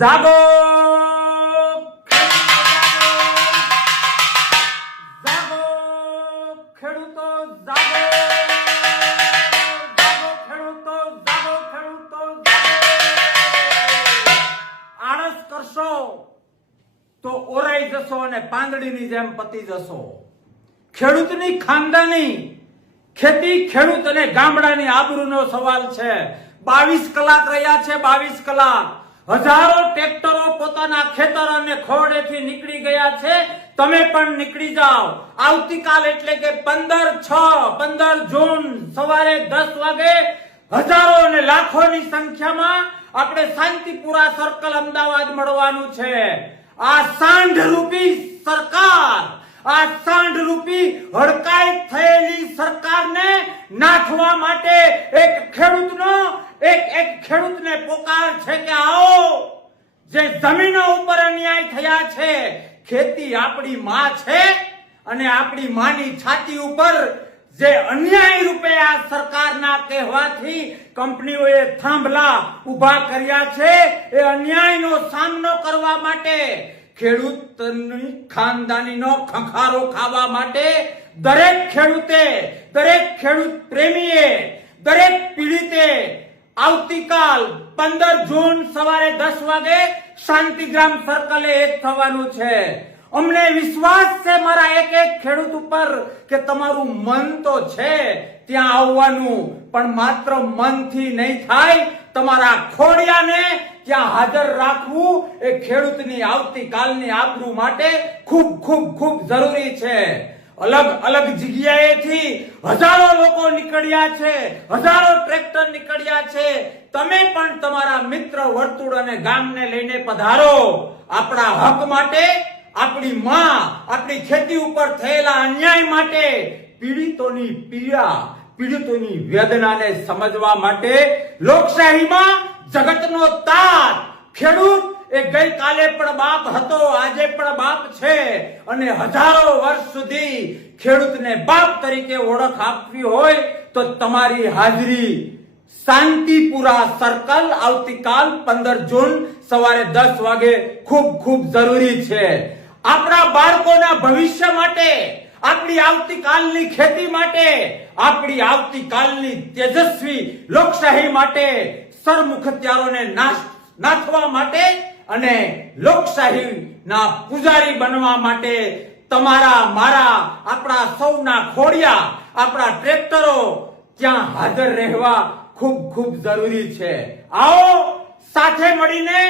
જાગો જાગો ખેડૂતો જાગો જાગો ખેડૂતો જાગો ખેડૂતો આળસ કરશો તો ઓરાઈ જશો અને પાંદડીની જેમ પતી જશો. ખેડૂતની ખાનદાની ખેતી ખેડૂત અને ગામડાની આબરૂનો સવાલ છે. 22 કલાક રહ્યા છે. 22 કલાક હજારો ટ્રેક્ટરો પોતાના ખેતર અને ખોડેથી નીકળી ગયા છે. તમે પણ નીકળી જાઓ. આવતીકાલ એટલે કે 15 જૂન સવારે 10 વાગે હજારો અને લાખોની સંખ્યામાં આપણે શાંતિપુરા સર્કલ અમદાવાદ મળવાનું છે. આ સાંઢરૂપી સરકાર, આ સાંઢરૂપી હડકાઈ થયેલી સરકારને નાથવા માટે એક ખેડૂતને પોકાર છે કે આવો, જે જમીનો ઉપર અન્યાય થયા છે. ખેતી આપણી માં છે અને આપણી માની છાતી ઉપર જે અન્યાય રૂપે આ સરકારના કહેવાથી કંપનીઓએ થાંભલા ઉભા કર્યા છે, એ અન્યાયનો સામનો કરવા માટે, ખેડૂતની ખાનદાનીનો ખંખારો ખાવા માટે દરેક ખેડૂતે, દરેક ખેડૂત પ્રેમીએ, દરેક પીડિતે આવતીકાલ 15 જૂન સવારે 10 વાગે શાંતિગ્રામ સર્કલે એક થવાનું છે. અમને વિશ્વાસ છે મારા એક ખેડૂત ઉપર કે તમારું મન તો છે ત્યાં આવવાનું, પણ માત્ર મનથી નહીં થાય. તમારા ખોડિયાને ત્યાં હાજર રાખવું એ ખેડૂતની આવતીકાલની આબરૂ માટે ખૂબ ખૂબ ખૂબ જરૂરી છે. અલગ અલગ જગ્યાએથી હજારો લોકો નીકળ્યા છે, હજારો ટ્રેક્ટર નીકળ્યા છે. તમે પણ તમારા મિત્ર વર્તુળ અને ગામને લઈને પધારો. આપણા હક માટે, આપણી માં, આપણી ખેતી ઉપર થયેલા અન્યાય માટે, પીડિતોની પીડા, પીડિતોની વેદનાને સમજવા માટે. લોકશાહીમાં જગતનો તાત ખેડૂત એ ગઈકાલે પણ બાપ હતો, આજે પણ બાપ છે, અને હજારો વર્ષ સુધી ખેડૂતને બાપ તરીકે ઓળખ આપવી હોય તો તમારી હાજરી શાંતિપુરા સર્કલ આવતીકાલ 15 જૂન સવારે 10 વાગે ખૂબ ખૂબ જરૂરી છે. આપણા બાળકોના ભવિષ્ય માટે, આપણી આવતીકાલની ખેતી માટે, આપણી આવતીકાલની તેજસ્વી લોકશાહી માટે, સરમુખત્યારોને નાથવા માટે અને લોકશાહીના પૂજારી બનવા માટે તમારા, મારા, આપણા સૌના ખોડિયા, આપણા ટ્રેક્ટરો ત્યાં હાજર રહેવા ખૂબ ખૂબ જરૂરી છે. આવો સાથે મળીને